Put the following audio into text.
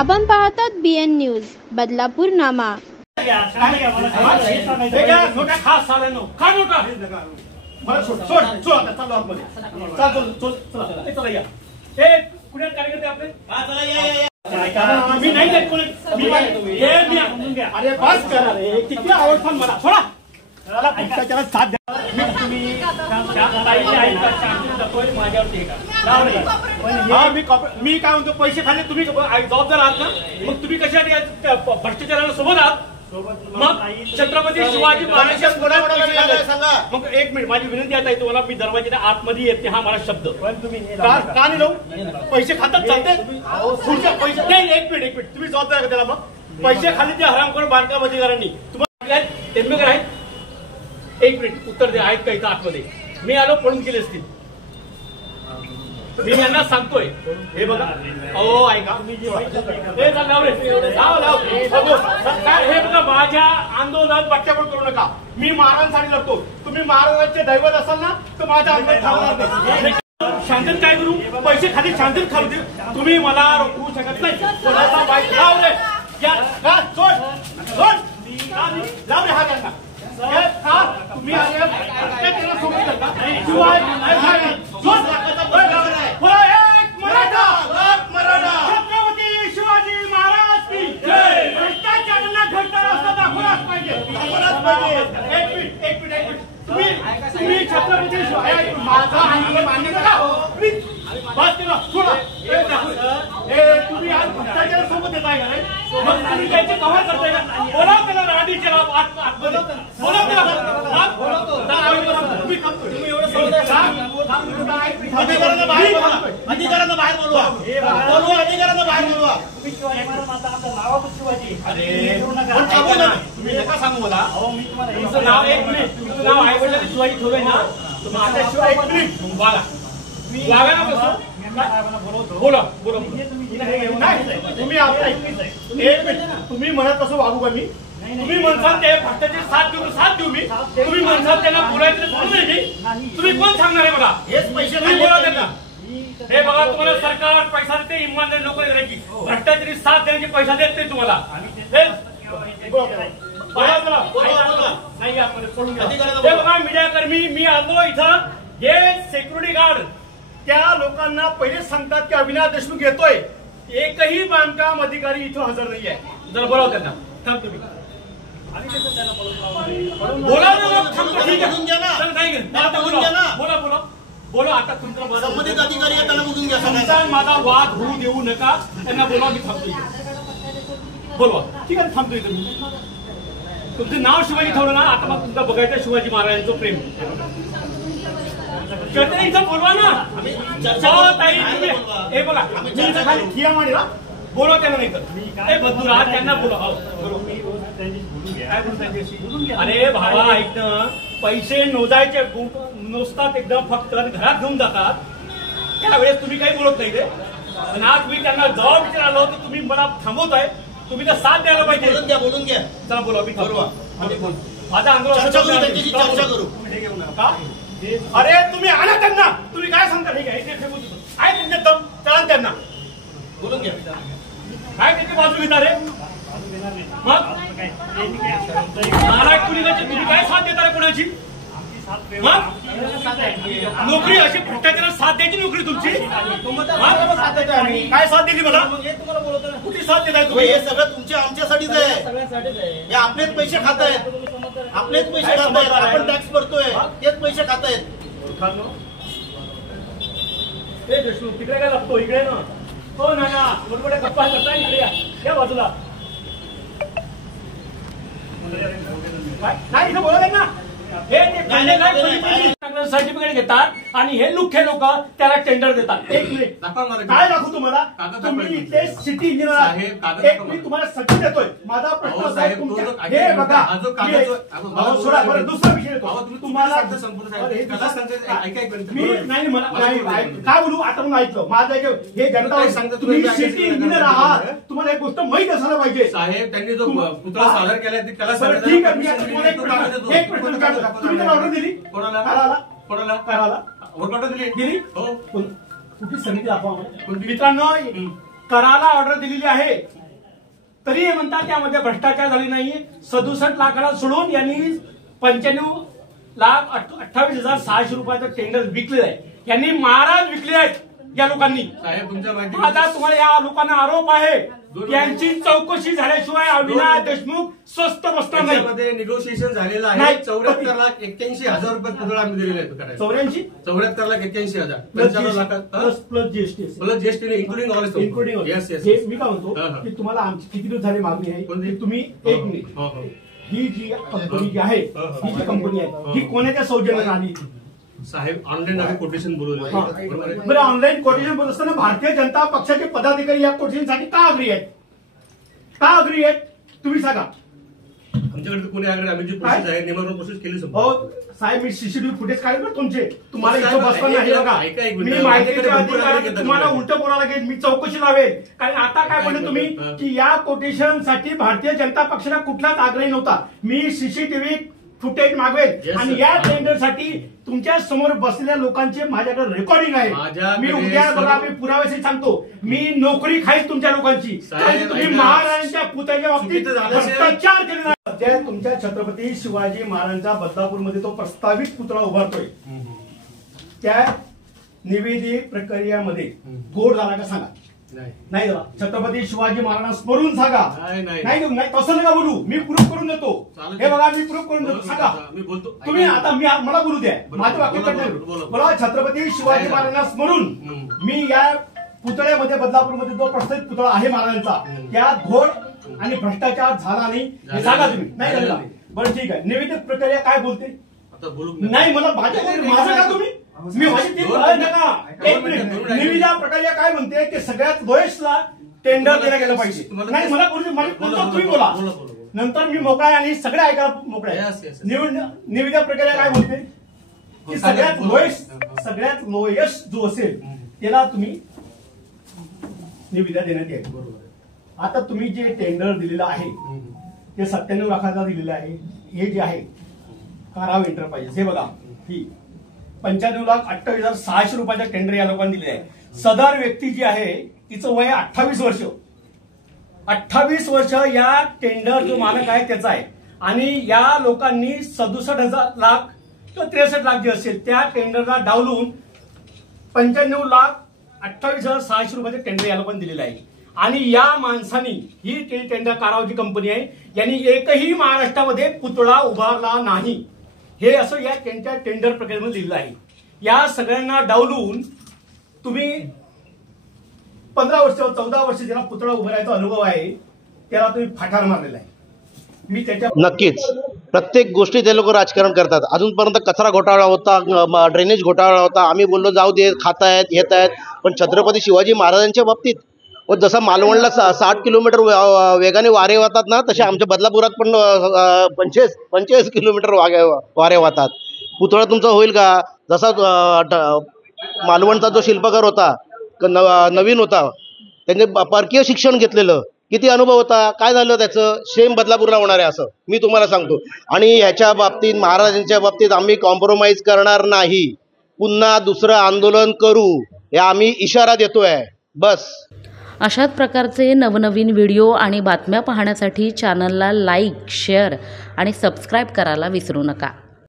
आपण पाहतात BN news Badlapur नामा। मी नाही देत कोणी अरे बस करा रे किती आवडतात मला सोडा त्याला भ्रष्टाचारात साथ द्या तुम्ही मी काय म्हणतो पैसे खाल्ले तुम्ही जबाबदार आहात ना मग तुम्ही कशा भ्रष्टाचाराला सोबत आहात मग छत्रपती शिवाजी महाराज सांगा मग एक मिनिट माझी विनंती आता तुम्हाला मी दरवाजाच्या आतमध्ये येते हा मला शब्द का नाही लावू पैसे खातात चालते पुढच्या पैसे नाही एक मिनिट तुम्ही जबाबदार का त्याला मग पैसे खाली ते हरामखोर बांधकाम अधिकाऱ्यांनी तुम्हाला तेंबेकर आहेत एक मिनिट उत्तर द्या आहेत का इथं आतमध्ये मी आलो पळून गेले असतील मी यांना सांगतोय हे बघा अहो ऐका हे बघा माझ्या आंदोलनात बट्ट्यापण करू नका मी महाराजांसाठी लढतो तुम्ही महाराजांचे दैवत असाल ना तर माझ्या आंदोलन थांबणार नाही शांतन काय करू पैसे खाली शांतन खाऊ दे तुम्ही मला रोखू शकत नाही कोणाचा बाईक लाव रे सोड सोड लाव रे हा त्यांना तुम्ही छत्रपती शिवाजी महाराज की भ्रष्टाचारांना घडणार असं दाखवलाच पाहिजे एक मिनिट तुम्ही छत्रपती शिवाजी माझा आंदोलन मान्य करा बस केला सोडा तुम्ही आज भ्रष्टाचारासोबत येत आहे का रे मग तुम्ही त्याचे कव्हर करताय का बोलाव त्याला राडीचे बोलाव त्याला अधिकाऱ्यांना बाहेर बोलवा अधिकाऱ्यांना बाहेर बोलवा अरे तुम्ही नका सांगू मला तुमचं नाव एक मिनिट तुमचं नाव आई वडिलांनी शिवाजी ठेवलंय ना तर माझ्या शिवाय एक मिनिट वागा वागा ना बसो बोला बोला तुम्ही तुम्ही म्हणत असं वागू का मी तुम्ही म्हणसाल ते भ्रष्टाचार साथ देऊ मी तुम्ही म्हणसाल त्यांना बोलायचं बोलू मी तुम्ही कोण सांगणार आहे मला हेच पैसे बोला त्यांना हे बघा तुम्हाला सरकार पैसा देते इमानदारी नोकरी करायची भ्रष्टाचारी साथ देण्याचे पैसा देत नाही तुम्हाला हे बघा मीडियाकर्मी मी आलो इथं हे सिक्युरिटी गार्ड त्या लोकांना पहिले सांगतात की अविनाश देशमुख येतोय एकही बांधकाम अधिकारी इथं हजर नाही आहे जर बोलाव त्यांना थांब तुम्ही बोला बोला बोला आता तुमचा संबंधित अधिकारी त्यांना बघून घ्या माझा वाद होऊ देऊ नका त्यांना बोला मी थांबतो बोलवा ठीक आहे थांबतो इथं तुमचं नाव शिवाजी ठेवलं ना आता मग तुमचा बघायचं शिवाजी महाराजांचं प्रेम इथं बोलवा ना हे बघा खाली खिया मांडे ना बोलवा त्यांना नाही तर बदलू त्यांना बोला अरे भावा ऐकणं पैसे नोंदायचे नसतात एकदम फक्त घरात घेऊन जातात त्यावेळेस तुम्ही काही बोलत नाही ते पण आज मी त्यांना जबाब विचारलो तर तुम्ही मला थांबवताय तुम्ही तर साथ द्यायला पाहिजे बोलून घ्या चला बोला मी ठरवा माझं आंदोलन चर्चा करू अरे तुम्ही आला त्यांना तुम्ही काय सांगता ठीक आहे काय तुमचे दम चला त्यांना बोलून घ्या काय त्याची बाजू घेणार रे मग महाराज तुम्ही काय साथ देता रे कोणाची नोकरी अशी भ्रष्टाचाराला साथ द्यायची नोकरी तुमची काय साथ दिली मला कुठे साथ देताय तुम्ही हे सगळं तुमच्या आमच्यासाठीच आहे हे आपलेच पैसे खात आहेत आपलेच पैसे खात आहेत आपण टॅक्स भरतोय तेच पैसे खात आहेत देशमुख तिकडे काय लागतो इकडे ना हो ना मोठमोठ्या गप्पा करताय इकडे या बाजूला नाही इथं बोला ना सर्टिफिकेट घेतात आणि हे लुख्खे लोक त्याला टेंडर देतात एक मिनिट काय दाखवू तुम्हाला तुम्ही इथे सिटी इंजिनियर एक मिनिट तुम्हाला सगळं देतोय माझा प्रश्न हे बघा दुसरा विषय तुम्हाला नाही मला काय बोलू आता म्हणून ऐकलं माझं हे जनता सांगतो तुम्ही सिटी इंजिनियर आहात तुम्हाला एक गोष्ट माहित असायला पाहिजे साहेब त्यांनी जो पुतळा सादर केला त्याला ठीक आहे तुम्ही ऑर्डर दिली कोणाला ऑर्डर दिली हो कुठली समिती दाखवा मित्रांनो कराला ऑर्डर दिलेली आहे, तरी हे म्हणतात त्यामध्ये भ्रष्टाचार झाले नाही. 67 लाखाला सोडून यांनी 95,28,600 रुपयाचं टेंडर विकलेलं आहे. यांनी महाराज विकले आहेत या लोकांनी. साहेब तुमच्या माहिती आता तुम्हाला या लोकांना आरोप आहे, यांची चौकशी झाल्याशिवाय अविनाश देशमुख स्वस्त बसणार नाही. मध्ये निगोशिएशन झालेलं नाही. आहे. 74,81,000 रुपये पुतळा आम्ही दिलेले आहेत करायला. 74,81,000 75 लाखात plus GST plus GST including all including yes yes. मी काय म्हणतो की तुम्हाला आमची किती दिवस झाली मागणी आहे, कोणती? तुम्ही एक मिनिट, हो, हो. ही जी कंपनी जी आहे, ही जी कंपनी आहे, ही कोणाच्या सौजन्याने आली? साहेब ऑनलाईन आम्ही कोटेशन बोलवलं हा. बरोबर आहे. बरं, ऑनलाईन कोटेशन बोलत असताना भारतीय जनता पक्षाचे पदाधिकारी या कोटेशनसाठी का अग्री आहेत? का अग्री आहेत तुम्ही सांगा. आमच्याकडे कोणी आकडे आम्ही जी प्रोसेस आहे नियमानुसार प्रोसेस केली समजा. हो साहेब, मी सीसीटीव्ही फुटेज काढेल ना तुमचे, तुम्हाला साहेब, इथं बसताना नाही बघा. ऐका एक मिनिट. मी माहितीच्या माझ्याकडे भरपूर अधिकारात आकडे तुम्हाला घेतात. उलट बोलायला लागेल, मी चौकशी लावेल. कारण आता काय म्हणले तुम्ही की या कोटेशनसाठी भारतीय जनता पक्षाला कुठलाच आग्रही नव्हता. मी सीसीटीव्ही फुटेज मागवेल Yes, आणि sir. या टेंडरसाठी तुमच्या समोर बसलेल्या लोकांचे माझ्याकडे रेकॉर्डिंग आहे. माझ्याकडे मी उद्या सर्व- बघा, मी पुराव्याशी सांगतो, मी नोकरी खाईच तुमच्या लोकांची. साहेब, कारण तुम्ही ऐका. महाराजांच्या पुतळ्याच्या बाबतीत चुकीचं झालं असेल. भ्रष्टाचार केलेला आहे. सध्या तुमच्या छत्रपती शिवाजी महाराजांच्या बदलापूरमध्ये तो प्रस्तावित पुतळा उभारतोय, त्या निविदी प्रक्रियामध्ये गोड झाला का सांगा? नाही नाही झाला. छत्रपती शिवाजी महाराजांना स्मरून सांगा. नाही, नाही. नाही तसं नका बोलू, मी प्रूफ करून देतो. चालेल. हे बघा, मी प्रूफ करून देतो. सांगा मी बोलतो. तुम्ही. आता मला बोलू द्या, बरोबर. माझं वाक्य बोला, कट बोला, बोला. बोला. छत्रपती शिवाजी नाही, महाराजांना स्मरून मी या पुतळ्यामध्ये, बदलापूरमध्ये जो प्रस्तावित पुतळा आहे महाराजांचा, त्यात घोड आणि भ्रष्टाचार झाला नाही हे सांगा तुम्ही. नाही झाला. बरं ठीक आहे. निवेदक प्रक्रिया काय बोलते? आता बोलू नाही, मला माझं का तुम्ही, मी माझी ती नका. एक मिनिट. निविदा प्रक्रिया काय म्हणते की सगळ्यात लोएस्टला टेंडर दिलं गेलं पाहिजे. नाही, मला बोलू, नंतर तुम्ही बोला. नंतर मी मोकळा आहे आणि सगळे ऐकायला मोकळा आहे. निविदा प्रक्रिया काय म्हणते की सगळ्यात लोएस्ट जो असेल त्याला तुम्ही निविदा देण्यात येईल. बरोबर. आता तुम्ही जे टेंडर दिलेलं आहे ते 97 लाखाचा दिलेलं आहे. हे जे आहे काराव एंटरप्राइजेस, हे बघा, ही 95,28,600 रुपयाचा टेंडर या लोकांनी दिले आहे. सदर व्यक्ती जी आहे तिचं वय 28 वर्ष. 28 वर्ष या टेंडर जो मालक आहे त्याचा आहे. आणि या लोकांनी 67 लाख किंवा 63 लाख जे असेल त्या टेंडरला डावलून 95,28,600 रुपयाचे टेंडर या लोकांनी दिलेलं आहे. आणि या माणसानी, ही टेंडर कारावची कंपनी आहे, यांनी एकही महाराष्ट्रामध्ये पुतळा उभारला नाही. हे असं या त्यांच्या टेंडर प्रक्रियेमध्ये लिहिलं आहे. या सगळ्यांना डावलून तुम्ही 15 वर्ष 14 वर्ष ज्याला पुतळा उभारायचा अनुभव आहे त्याला तुम्ही फाठार मारलेला आहे. मी त्याच्या नक्कीच प्रत्येक गोष्टी ते लोक राजकारण करतात. अजूनपर्यंत कचरा घोटाळा होता, ड्रेनेज घोटाळा होता. आम्ही बोललो जाऊ दे, खात आहेत, येत आहेत. पण छत्रपती शिवाजी महाराजांच्या बाबतीत व जसं मालवणला 60 किलोमीटर वेगाने वारे वाहतात ना, तसे आमच्या बदलापुरात पण 45 किलोमीटर वारे वाहतात. पुतळा तुमचा होईल का? जसा मालवणचा जो शिल्पकार होता, नवीन होता, त्यांनी परकीय शिक्षण घेतलेलं, किती अनुभव होता, काय झालं त्याचं? सेम बदलापूरला होणार आहे असं मी तुम्हाला सांगतो. आणि ह्याच्या बाबतीत, महाराजांच्या बाबतीत आम्ही कॉम्प्रोमाइज करणार नाही. पुन्हा दुसरं आंदोलन करू, हे आम्ही इशारा देतोय. बस. अशाच प्रकारचे नवनवीन व्हिडिओ आणि बातम्या पाहण्यासाठी चॅनलला लाईक, शेअर आणि सबस्क्राईब करायला विसरू नका.